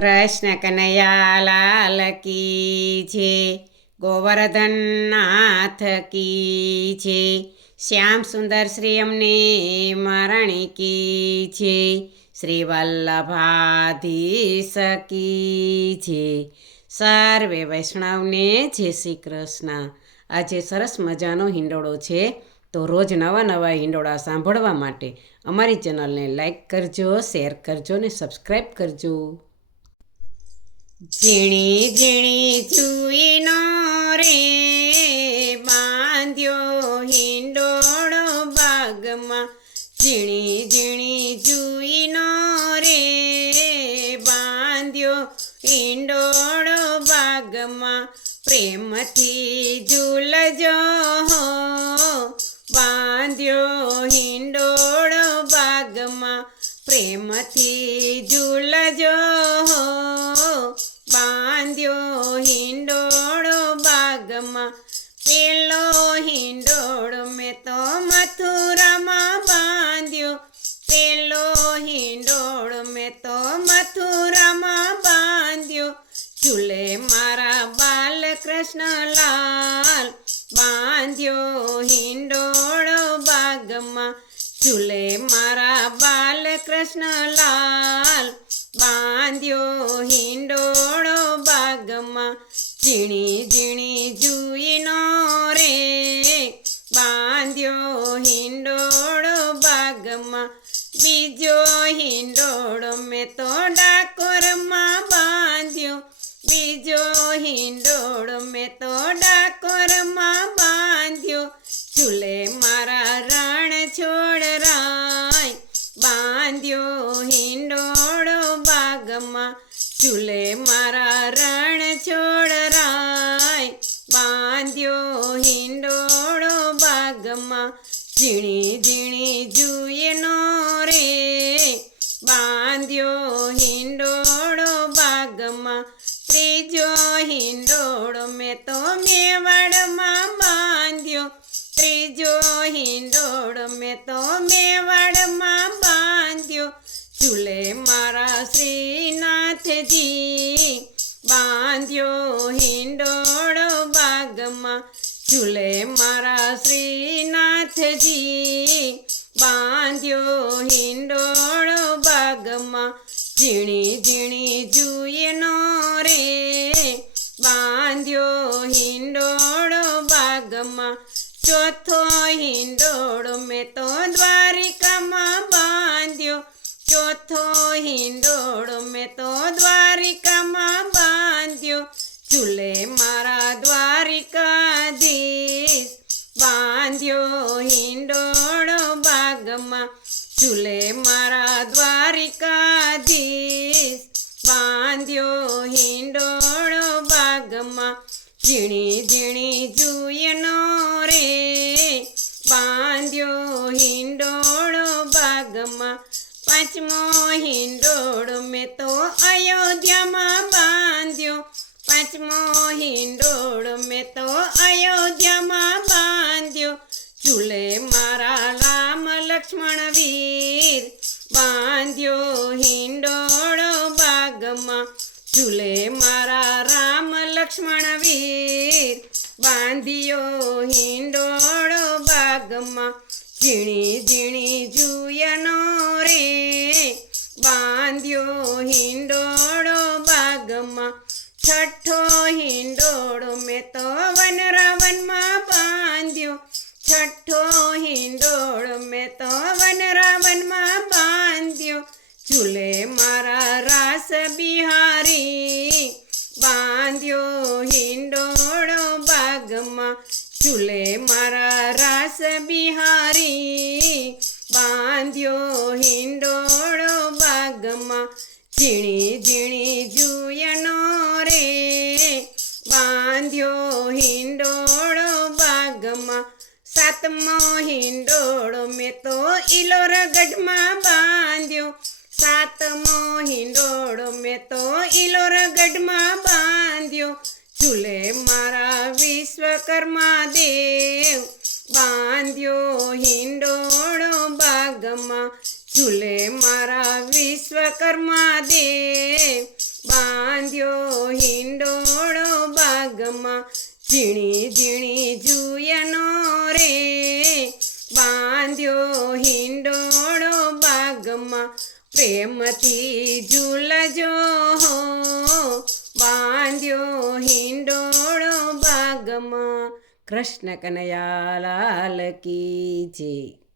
કૃષ્ણ કનૈયા લાલ કી છે, ગોવર્ધન નાથ કી છે, શ્યામ સુંદર શ્રી અમને મરણી કી છે, શ્રી વલ્લભાધીશ કી છે. સર્વે વૈષ્ણવને જય શ્રી કૃષ્ણ. આજે સરસ મજાનો હિંડોળો છે, તો રોજ નવા નવા હિંડોળા સાંભળવા માટે અમારી ચેનલને લાઈક કરજો, શેર કરજો ને સબસ્ક્રાઈબ કરજો. ઝીણી ઝીણી ચૂઈનો રે બાંધ્યો હિંડોળો બાગમાં, ઝીણી ઝીણી ચૂઈનો રે બાંધ્યો હિંડોળો બાગમાં, પ્રેમથી ઝૂલજો બાંધ્યો હિંડોળો બાગમાં, પ્રેમથી ઝૂલજો બાંધ્યો હિંડોળો બાગમાં. પેલો હિંડોળો મેં તો મથુરામાં બાંધ્યો, પેલો હિંડોળો મેં તો મથુરામાં બાંધ્યો, ઝૂલે મારા બાલકૃષ્ણ લાલ બાંધ્યો હિંડોળો બાગમાં, ઝૂલે મારા બાલકૃષ્ણ લાલ બાંધ્યો હિંડોળો બાગમાં. ઝીણી ઝીણી જુઈનો રે બાંધ્યો હિંડોળો બાગમાં, બીજો હિંડોળો મેં તો ડાકોરમાં બાંધ્યો, બીજો હિંડોળો મેં તો ડાકોરમાં બાંધ્યો, ઝૂલે મારા રણ છોડરાય બાંધ્યો હિંડોળો બાગમાં, ઝૂલે મારા રણ છોડરાય બાંધ્યો હિંડોળો બાગમાં. ઝીણી ઝીણી જુઈનો રે બાંધ્યો હિંડોળો બાગમાં, ત્રીજો હિંડોળો મેં તો મેવાડમાં બાંધ્યો, ત્રીજો હિંડોળો મેં તો મેવાડમાં બાંધ્યો, ઝૂલે મારા શ્રીનાથજી બાંધ્યો હિંડોળો બાગમાં, ઝૂલે મારા શ્રીનાથજી બાંધ્યો હિંડોળો બાગમાં. ઝીણી ઝીણી જુઈનો રે બાંધ્યો હિંડોળો બાગમાં, ચોથો હિંડોળો મેં તો દ્વારિકામાં બાંધ્યો, ચોથો હિંડોળો મેં તો દ્વારિકામાં બાંધ્યો, ઝૂલે મારા દ્વારિકાધીશ બાંધ્યો હિંડોળો બાગમાં, ઝૂલે મારા દ્વારિકાધીશ બાંધ્યો હિંડોળો બાગમાં. ઝીણી ઝીણી જુઈનો રે બાંધ્યો હિંડોળો બાગમાં, પાંચમો હિંડોળો મેં તો અયોધ્યામાં બાંધ્યો, પાંચમો હિંડોળો મેં તો અયોધ્યામાં બાંધ્યો, ઝૂલે મારા રામ લક્ષ્મણ વીર બાંધ્યો હિંડોળો બાગમાં, ઝૂલે મારા રામ લક્ષ્મણ વીર બાંધ્યો હિંડોળો બાગમાં. ઝીણી ઝીણી જુઈનો રે બાંધ્યો હિંડોળો બાગમાં, છઠ્ઠો હિંડોળો મેં તો વનરાવનમાં બાંધ્યો, છઠ્ઠો હિંડોળો મેં તો વનરાવનમાં બાંધ્યો, ઝૂલે મારા રાસ બિહારી બાંધ્યો હિંડોળો બાગમાં, ઝૂલે મારા રાસ બિહારી બાંધ્યો હિંડોળો બાગમાં. ઝીણી ઝીણી જુઈનો રે બાંધ્યો હિંડોળો બાગમાં, સાતમો હિંડોળો મેં તો ઇલોરગઢમાં બાંધ્યો, સાતમો હિંડોળો મેં તો ઇલોરગઢમાં બાંધ્યો, ઝૂલે મારા વિશ્વકર્મા દેવ બાંધ્યો હિંડોળો બાગમાં, ઝૂલે મારા વિશ્વકર્મા દેવ ઝીણી ઝીણી જુયનો રે બાંધ્યો હિંડોળો બાગમાં પ્રેમથી ઝૂલજો બાંધ્યો હિંડોળો બાગમાં. કૃષ્ણ કનૈયા લાલ કી જય.